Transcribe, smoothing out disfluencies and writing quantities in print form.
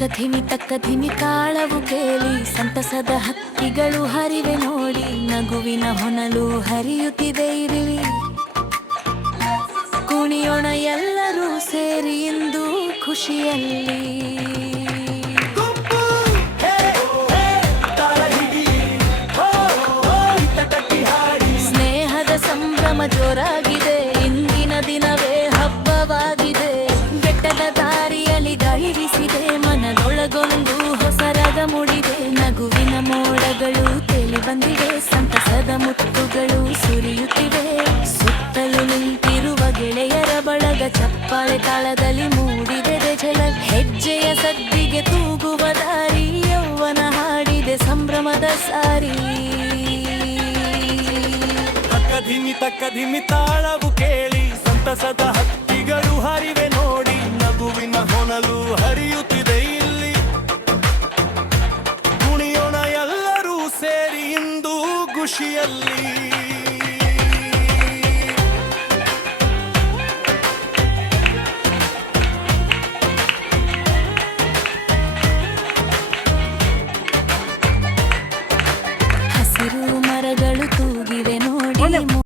ತಕ್ಕ ಧಿಮಿ ತಾಳವು ಕೇಳಿ ಸಂತಸದ ಹಕ್ಕಿಗಳು ಹರಿವೆ ನೋಡಿ ನಗುವಿನ ಹೊನಲು ಹರಿಯುತ್ತಿದೆ ಇರಲಿ ಕುಣಿಯೋಣ ಎಲ್ಲರೂ ಸೇರಿ ಇಂದು ಖುಷಿಯಲ್ಲಿ ಸ್ನೇಹದ ಸಂಭ್ರಮ ಜೋರಾಗಿದೆ ಇಂದಿನ ದಿನವೇ ಹಬ್ಬವಾಗಿದೆ ಬೆಟ್ಟದ ದಾರಿಯಲ್ಲಿ ಗಾಳಿರಿಸಿದೆ ಮನದೊಳಗೊಂದು ಹೊಸರಾಗ ಮೂಡಿದೆ ನಗುವಿನ ಮೋಡಗಳು ತೇಲಿ ಬಂದಿವೆ ಸಂತಸದ ಮುತ್ತುಗಳು ಸುರಿಯುತ್ತಿವೆ ಸುತ್ತಲೂ ನಿಂತಿರುವ ಗೆಳೆಯರ ಬಳಗ ಚಪ್ಪಾಳೆ ತಾಳದಲ್ಲಿ ಮೂಡಿದೆ ಝಲ ಹೆಜ್ಜೆಯ ಸದ್ದಿಗೆ ತೂಗುವ ದಾರಿ ಯೌವನ ಹಾಡಿದೆ ಸಂಭ್ರಮದ ಸಾರಿ ತಕ್ಕ ಧಿಮಿ ತಾಳವು ಕೇಳಿ ಸಂತಸದ